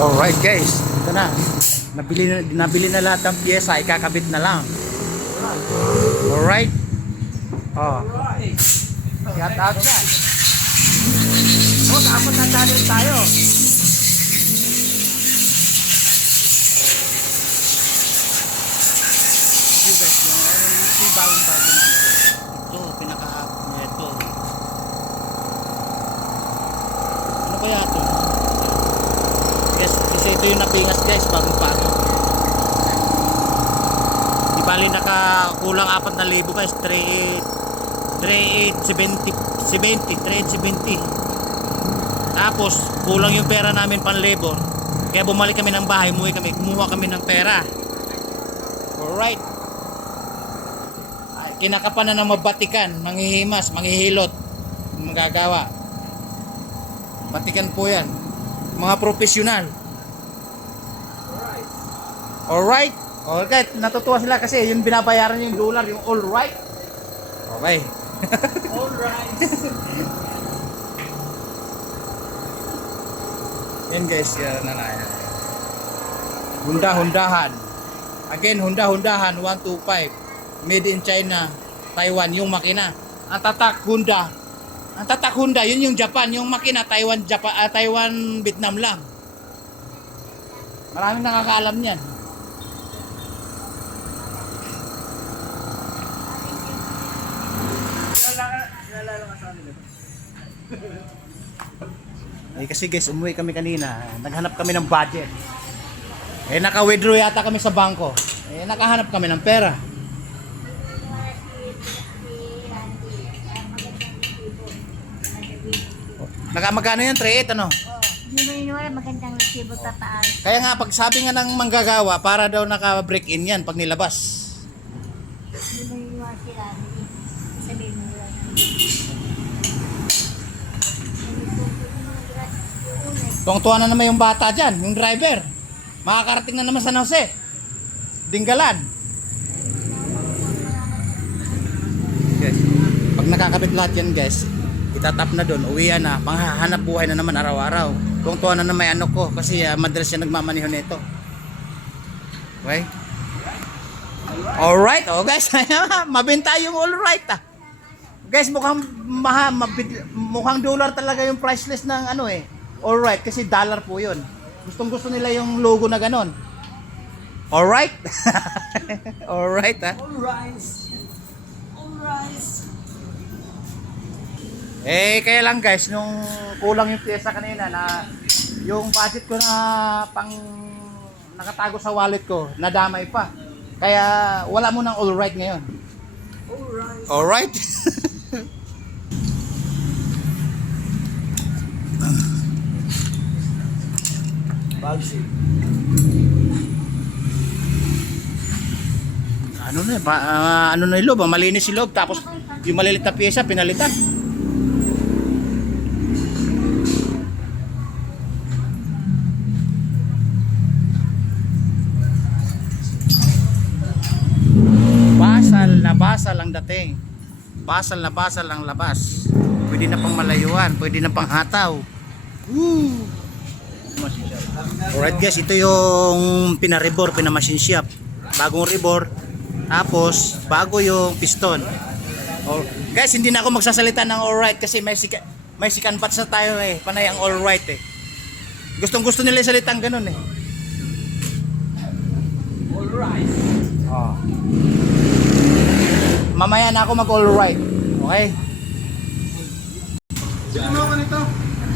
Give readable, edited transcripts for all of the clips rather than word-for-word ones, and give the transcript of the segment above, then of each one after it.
Alright guys, ito na. Nabili na lahat ng pyesa, ikakabit na lang. Alright. Oh. Shout out dyan. Oh, dapat na channel tayo. Ito guys, yung bagong bago na. Ito, pinaka-up niya ito. Ano kaya ito? Guys, kasi ito yung napingas guys, bagong bago. Di bali nakakulang 4,000 guys, 3,870. Tapos kulang yung pera namin pang labor. Kaya bumalik kami ng bahay, kumuha kami ng pera. Alright. Kinakapan na ng mabatikan, manghihimas, manghihilot, magagawa. Batikan po yan. Mga profesional. Alright. Okay, natutuwa sila kasi yung binabayaran yung dollar, yung alright. Okay. Alright. Yan guys, yan na yan. Honda-Hondahan. Again, Honda-Hondahan 125. Made in China, Taiwan yung makina. Ang tatak Honda. Ang tatak Honda, yun yung Japan, yung makina Taiwan, Taiwan, Vietnam lang. Maraming nakakaalam niyan. Eh kasi guys, umuwi kami kanina. Naghanap kami ng budget. Eh naka-withdraw yata kami sa bangko. Eh nakahanap kami ng pera. Magkano yan? 3,800 ano? Hindi mo iniwala, magandang resibo tataas. Kaya nga pag sabi nga ng manggagawa, para daw naka-break in yan pag nilabas. Hindi mo iniwala sila. Sabihin mo lang. Tuwang-tuwa na naman yung bata dyan, yung driver. Makakarating na naman sa San Jose. Dinggalan. Guys, pag nakakabit lahat yan guys, itatap na doon, uwian na, panghahanap buhay na naman araw-araw. Tuwang-tuwa na naman ano ko kasi madalas siya nagmamaniho nito. Okay? Alright, oh guys, mabenta yung alright ah. Guys, mukhang dollar talaga yung price list ng ano eh. Alright, kasi dollar po yun. Gustong-gusto nila yung logo na ganon. Alright? Alright ha? Alright. Alright. Eh, kaya lang guys, nung kulang yung pyesa kanina na yung budget ko na pang nakatago sa wallet ko, nadamay pa. Kaya wala mo ng alright ngayon. Alright. Alright? Bagsi. Ano na, ano na yung loob, malinis yung loob, tapos yung malilit na pyesa, pinalitan. Basal ang dating. Basal ang labas. Pwede na pang malayuan, pwede na pang hataw. Woo! Alright guys, ito yung pinaribor, pinamachine shop. Bagong ribor, tapos bago yung piston. Oh, guys, hindi na ako magsasalita ng alright kasi may sikan parts na tayo eh. Panay ang alright eh. Gustong-gusto nila yung salitang ganun eh. Alright. Oh. Mamaya na ako mag-alright. Okay? Sino mo ako nito?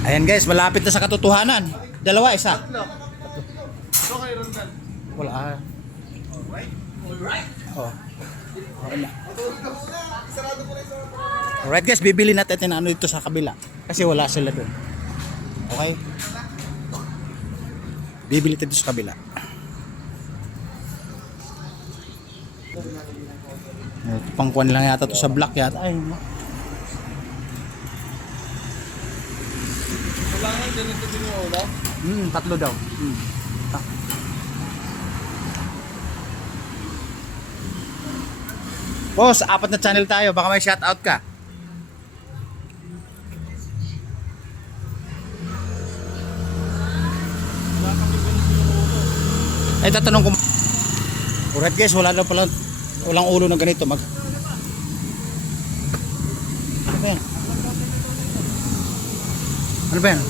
Ayan guys, malapit na sa katotohanan. Dalawa, isa. Ito kay Rondan. Wala. Alright. Alright. Oh. Okay na. Alright guys, bibili natin ano dito sa kabila. Kasi wala sila doon. Okay? Bibili tayo sa kabila. Pangkuan lang yata to sa block yata. Ay, Kailangan ganito din yung ulo. tatlo daw. Boss, 4 na channel tayo. Baka may shoutout ka. Wala kami Ay, tatanong ko. Alright guys, wala daw pala, walang ulo na ganito. Ano ba yan? Ano ba yan?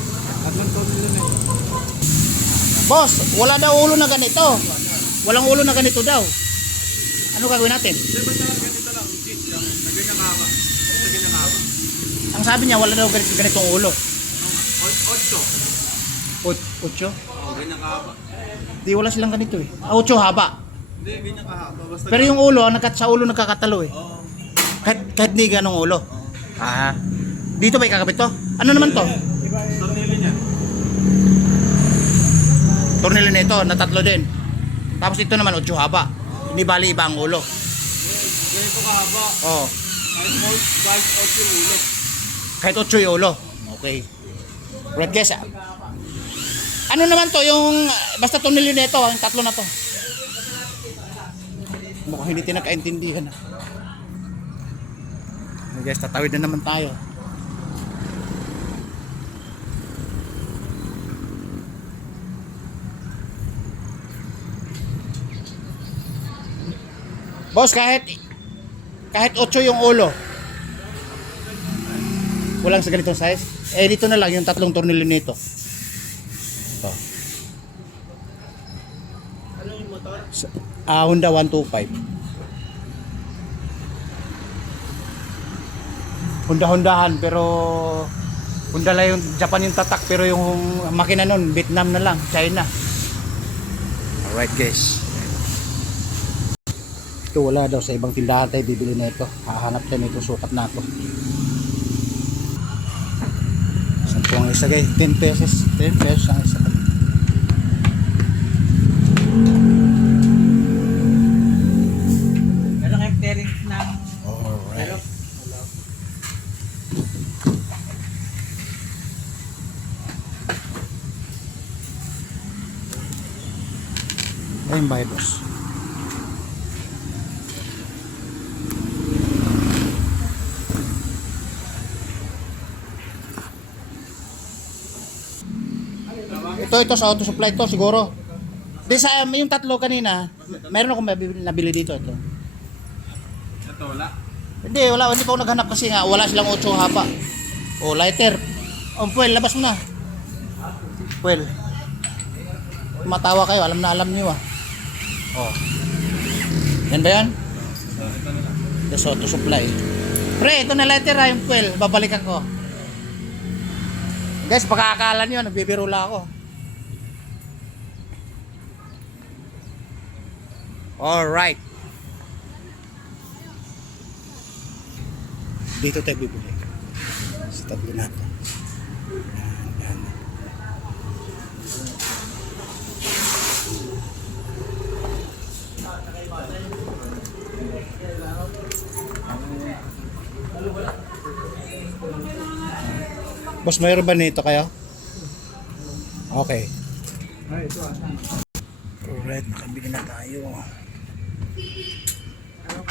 Boss, wala daw ulo na ganito. Walang ulo na ganito daw. Ano gagawin natin? Ang sabi niya, wala daw ganitong ulo. 8. 8? Ganyan kahaba. Di, wala silang ganito eh. 8 haba. Hindi, ganyan kahaba. Basta Pero yung ulo, sa ulo nagkakatalo eh. Oo. Kahit di ganong ulo. Ah. Dito ba ikakabit to? Ano naman to? Tornilyo niya. Tornilyo nito na 3 din. Tapos ito naman 8 haba. Hindi bali iba ang ulo. Ganito kahaba. Oh. Kahit 8 yung ulo. Kahit 8 yung ulo. Okay. Right guys. Ano naman to yung basta tornilyo nito, yung 3 na to. Mukhang hindi tinakaintindihan. Okay guys, tatawid na naman tayo. Boss, kahit 8 yung ulo. Walang sa ganitong size. Eh dito na lang yung 3 tornilyo nito. Ito. Ano yung motor? Honda 125. Honda-Hondahan pero Honda lang yung Japan yung tatak pero yung makina nun Vietnam na lang, China. Alright guys. Ito wala daw sa ibang tindahan tayo bibili na ito. Hahanap tayo nito, sukat na ito. Saan po ang isa guys? 10 pesos. 10 pesos ang isa. Ano kayong bearings ng... Alright. Ayun ba boss? Ito sa auto supply to siguro. Di sa yung 3 kanina, mayroon akong nabili dito ito. Ito wala. Hindi pa ako naghanap kasi nga wala silang 8 haba. O lighter. O puwel, labas mo na. Puwel. Matawa kayo, alam niyo ah. Oh. Yan ba yan? Ito sa auto supply. Pre, ito na lighter ha, yung puwel. Babalikan ko. Guys, pagkakala niyo, nagbibiro lang ako. Alright. Dito tayo bibili. Sa 3 natin. Yan. Boss, mayroon ba nito kayo? Okay. Ay, ito Alright, nakabili na tayo.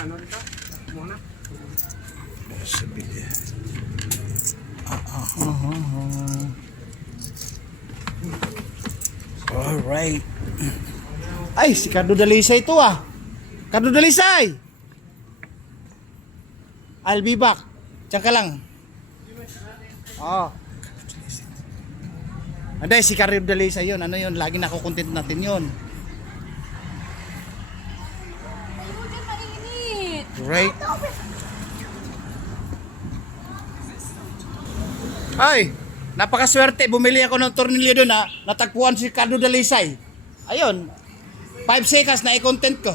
Ano dito? Muna? Sabili. Alright. Ay, si Cardo Dalisay ito ah. Cardo Dalisay! I'll be back. Diyan ka lang. Oh. Anday, si Cardo Dalisay yun. Ano yun? Lagi nakukontent natin yun. Right. Ay, napakaswerte. Bumili ako ng tornilyo doon ha. Natagpuan si Cardo Dalisay. Ayun. 5 seconds na i-content ko.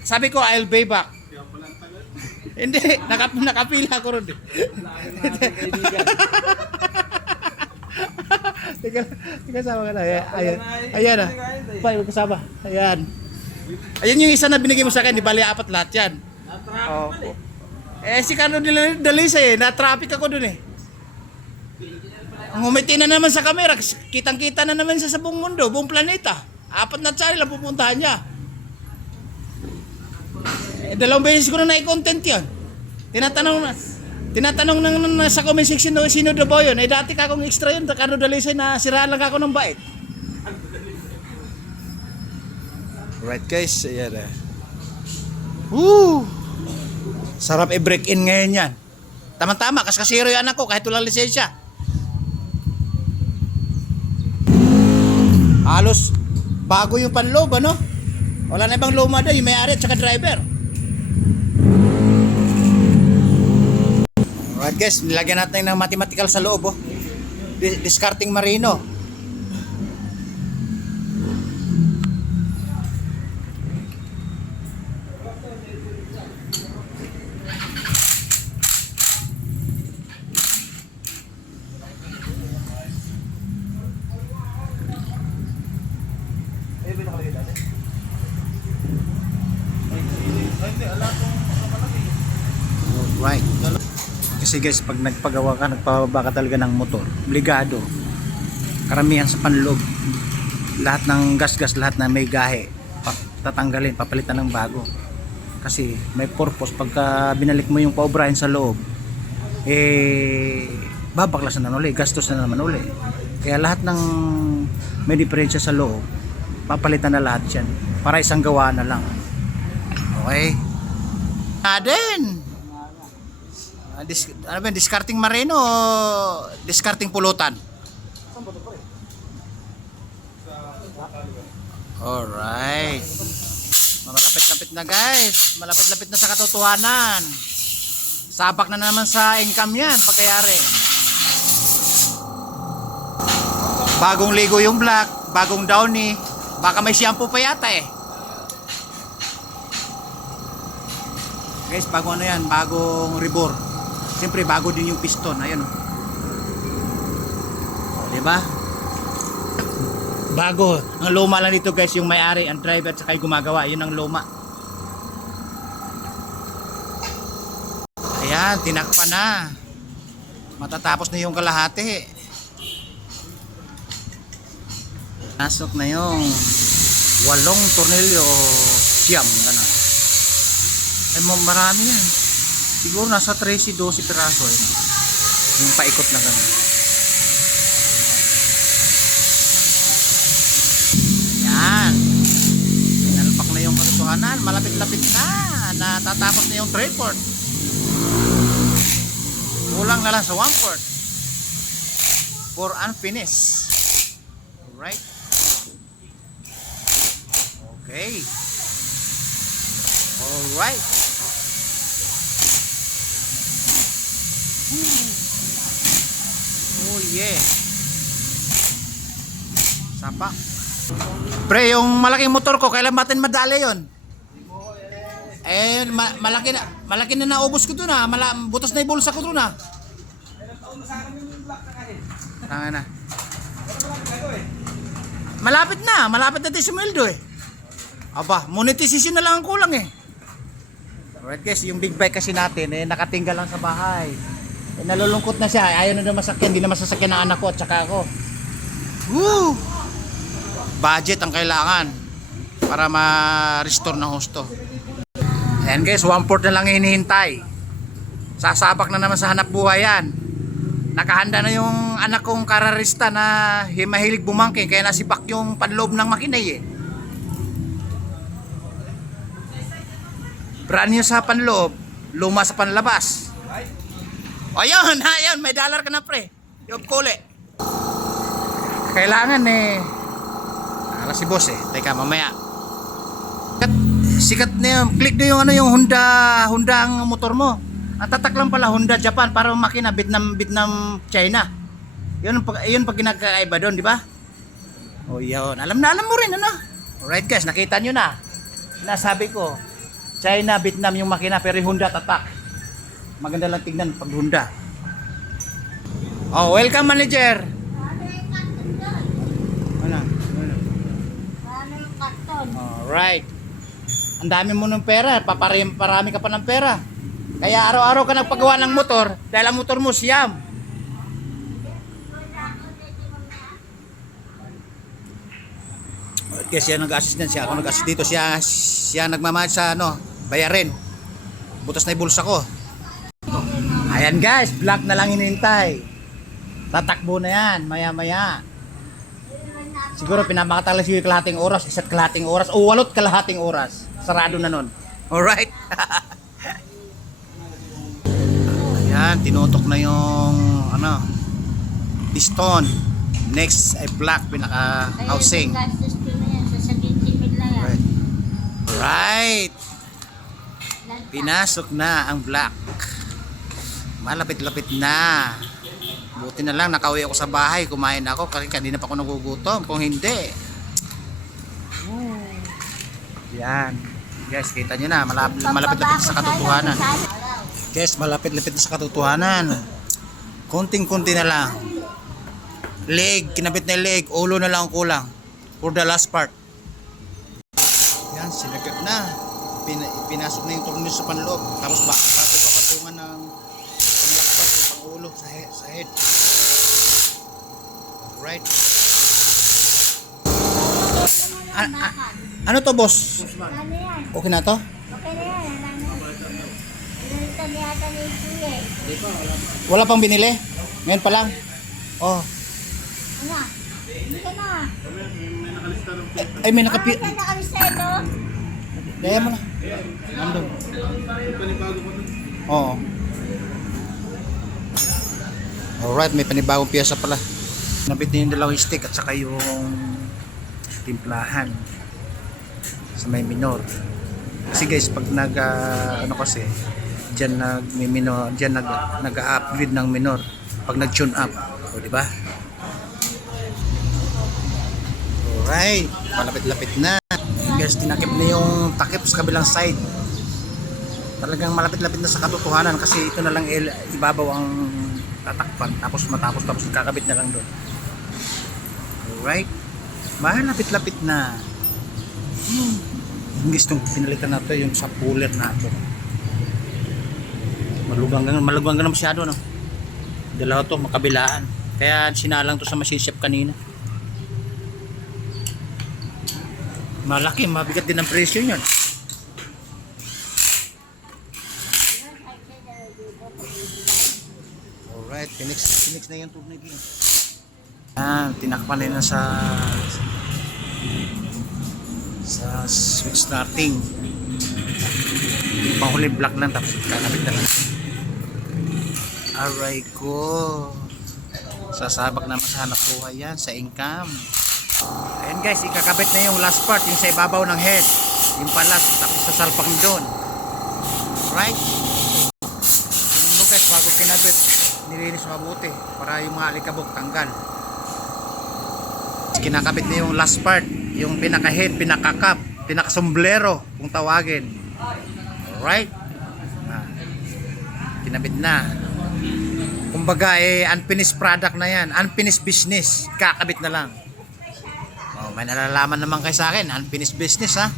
Sabi ko, I'll be back. Hindi, nakapila ko ron. Teka sama ka na. Ayan. Ayan ah. Pa, kasama. Ayan. Ayan yung isa na binigay mo sa akin. Di bali 4 lahat yan. Oh. Eh si Cardo Dalisay na-traffic ako dun eh. Ang umiti na naman sa camera. Kitang-kita na naman siya sa buong mundo, buong planeta. 4 na channel ang pupuntahan niya. 2 beses ko na na-content yun. Tinatanong na sa comment section no, sino daw ba yun? Eh dati ka akong extra yun, Cardo Dalisay na siraan lang ako ng bait. Right guys, ayan na. Woo! Sarap i-break in ngayon yan. Tama-tama, kasi kasiro yung anak ko kahit walang lisensya. Halos bago yung panloob, ano? Wala na ibang luma doon, yung may-ari at saka driver. Alright guys, nilagyan natin ng mathematical sa loob, oh. Discarding Marino. Right. Kasi guys, pag nagpagawa ka, nagpababa ka talaga ng motor, obligado. Karamihan sa panloob, lahat ng gas-gas, lahat na may gahe, tatanggalin, papalitan ng bago. Kasi may purpose, pagka binalik mo yung paubrahin sa loob, babaklasan na uli, gastos na naman uli. Kaya lahat ng may diferensya sa loob, papalitan na lahat yan, para isang gawa na lang. Okay? Din. Ano ba, discarding Marino o discarding pulutan? Alright. Malapit-lapit na guys. Malapit-lapit na sa katotohanan. Sabak na naman sa income yan pagkayari. Bagong ligo yung black, bagong downy. Baka may shampoo pa yata eh. Guys, bago ano yan, bagong rebore. Siyempre bago din yung piston, ayun oh. Diba? Bago. Ang luma lang dito guys, yung may-ari, ang driver at saka yung gumagawa, yun ang luma. Ayan, tinakpan na. Matatapos na yung kalahati. Nasok na yung 8 tornilyo o siyam, gano'n. Ay, marami yan. Siguro nasa 13-12 piraso yun. Yung paikot na gano'n. Yan. Nalpak na yung katotohanan. Malapit-lapit na. Natatapos na yung 3/4. Kulang na lang sa 1/4. For unfinished. Alright. Okay. Alright. Oh yeah. Sapa. Pre, yung malaking motor ko, kailan natin madali yon? Malaki na naubos ko doon ah. Butas na yung bulsa ko doon ah. Tanga na. Malapit na tayo sumildo eh. Aba, monetization na lang ang kulang eh. Alright guys, yung big bike kasi natin nakatinggal lang sa bahay. Nalulungkot na siya, ayaw na naman masakyan, hindi na masasakyan ng anak ko at saka ako. Woo! Budget ang kailangan para ma-restore ng husto. Ayan guys, 1/4 na lang hinihintay. Sasabak na naman sa hanap buhay yan. Nakahanda na yung anak kong kararista na mahilig bumangking, kaya nasibak yung panloob ng makinay eh. Brand new sa panloob, luma sa panlabas. Ayun, ayun, may dollar ka na pre. Yung kule. Kailangan alas si boss eh. Teka, mamaya. Sikat na yun. Click na yung yung Honda ang motor mo. Ang tatak lang pala Honda Japan para makina Vietnam China. Yun pag ginagkaiba doon, di ba? Oh, yun. Alam mo rin ano. Alright guys, nakita nyo na. Nasabi ko, China, Vietnam yung makina pero Honda tatak. Maganda lang tignan pag Honda. Oh, welcome manager. Ano? Ano yung karton? Alright. Ang dami mo ng pera, parami ka pa ng pera. Kaya araw-araw ka nagpagawa ng motor dahil ang motor mo siyam. Kasi siya nag-assist siya, ako nag-assist dito, siya nagmamahal sa bayarin. Butas na 'yung bulsa ko. Ayan guys, black na lang hinihintay. Tatakbo na yan, maya-maya. Siguro pinamakatalas yung kalahating oras, isa't kalahating oras, o 8 kalahating oras. Sarado na nun. Alright? Ayan, tinutok na yung ano, piston. Next ay black, pinaka-housing. Gastos ko na yan. Sasabihin tipid lang yan. Right. Right. Pinasok na ang black. Malapit-lapit na. Buti na lang nakauwi ako sa bahay, kumain ako kasi kanina pa ako nagugutom. Kung hindi. Yan. Guys, kita nyo na, malapit-lapit sa katotohanan. Guys, malapit-lapit na sa katotohanan. Konting-konti na lang. Leg, kinabit na yung leg, ulo na lang ang kulang. For the last part. Yan, sinagkat na. Pinasok na yung tornilyo sa panloob. Tapos bago papatungan ng panglakpas yung pangulo sa head. Right. Ano to, boss? Ano yan? Okay na to? Okay na yan. Ito niyata ni Kuya. Wala pang binili? Ngayon pa lang? Oh. Ano? Hindi ka na. Ay, may nakapi... Saan nakalista ito? Daya mo na. Nandun. Oo. Alright, may panibagong piyesa pala. Nabit na yung dalawang stick at saka yung timplahan sa may minor. Kasi guys, pag ano kasi, diyan minor, diyan nag-upgrade ng minor pag nag-tune up. O, di ba? Alright, malapit-lapit na. Guys, tinakip na yung takip sa kabilang side. Talagang malapit-lapit na sa katotohanan kasi ito na lang ibabaw ang tatakpan tapos kakabit na lang doon. Alright, malapit-lapit na. Yung gustong pinalitan na ito yung sa puller na ito. Malugang na masyado, no? Dalawa to makabilaan, kaya sinalang to sa machine shop kanina. Malaki, mabigat din ang presyo yun. Alright, pinix na yung tubig yun. Tinakpan na sa switch starting. Yung panghuli black lang tapos kakabit na lang. Aray ko. Sasabak naman sa hanap buhay yan, sa income. Ayan guys, ikakabit na yung last part, yung sa ibabaw ng head, yung palas, tapos sasalpak doon. Right? Ganun mo guys, bago kinabit, nilinis mabuti para yung mga alikabok tanggal. Kinakabit na yung last part, yung pinaka-head, pinaka-cap, pinaka-sombrero kung tawagin. Alright? Kinabit na. Kumbaga unfinished product na yan, unfinished business, kakabit na lang. May nalalaman naman kayo sa akin, unfinished business ha.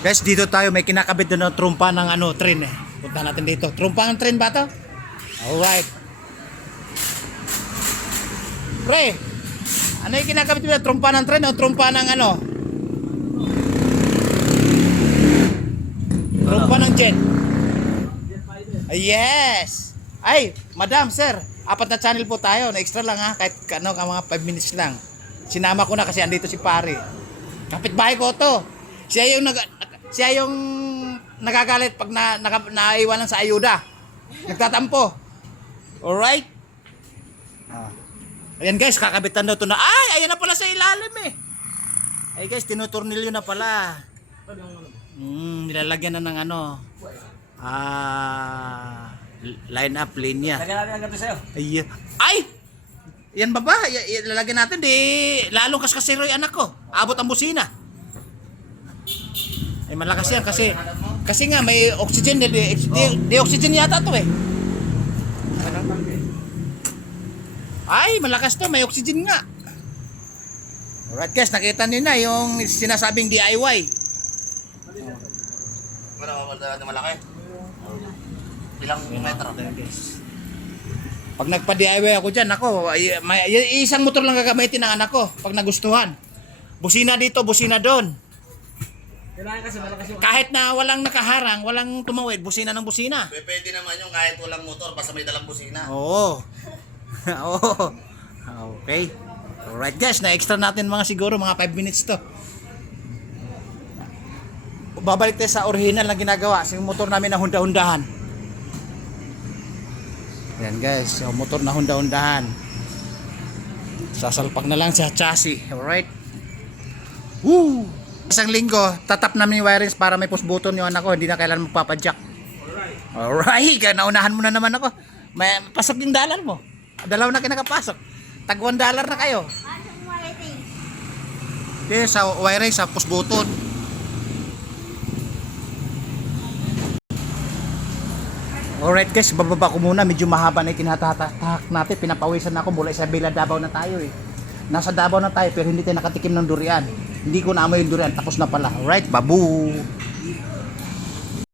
Guys, dito tayo may kinakabit doon ng trumpa ng train eh. Punta natin dito. Trumpa ng train ba to? Alright. Pre, ano yung kinakabit mo? Trumpa ng train o trumpa ng Trumpa ng jet? Yes! Ay, madam, sir, 4 na channel po tayo. Na extra lang ha, kahit mga 5 minutes lang. Sinama ko na kasi andito si pare. Kapitbahay ko to. Siya yung nagagalit pag naiwanan sa ayuda. Nagtatampo. Alright? Ayan guys, kakabitan daw to na. Ay, ayan na pala sa ilalim eh. Ay guys, tinuturnilyo na pala. Nilalagyan na ng line up, linya. Lagyan natin ang gabi sa'yo. Ay! Yan ba? Ilalagyan natin, lalong kaskasero yung anak ko. Abot ang busina. Ay malakas yan kasi nga may oxygen, di oxygen yata to eh. Ay, malakas to, may oxygen nga. Alright guys, nakita niyo na yung sinasabing DIY. Malaki. Ilang metro? Pag nagpa-DIY ako dyan, isang motor lang gagamitin ng anak ko pag nagustuhan. Busina dito, busina doon. Kailangan kasi malakas yung... Kahit na walang nakaharang, walang tumawid, busina ng busina. Pwede naman yung kahit walang motor, basta may dalang busina. Oo. Oo. Okay. Alright guys, na-extra natin mga siguro mga 5 minutes to. Babalik tayo sa original na ginagawa. Yung motor namin na Honda-Hondahan. Yan guys, yung motor na Honda-Hondahan. Sasalpak na lang sa chassis. Alright. Woo! Isang linggo, tatap namin yung wirings para may push button yung anak ko. Hindi na kailangan magpapadjack. Alright, kaya naunahan mo na naman ako. May pasok yung dollar mo. Dalaw na kinakapasok. Tag $1 na kayo. Ano mo waiting? Sa wiring, sa push button. Alright guys, bababa ko muna. Medyo mahaba na itinatahak natin. Pinapawisan na ako mula sa Bila Davao na tayo eh. Nasa Davao na tayo pero hindi tayo nakatikim ng durian. Hindi ko naamoy yung durian. Tapos na pala. Alright, babu!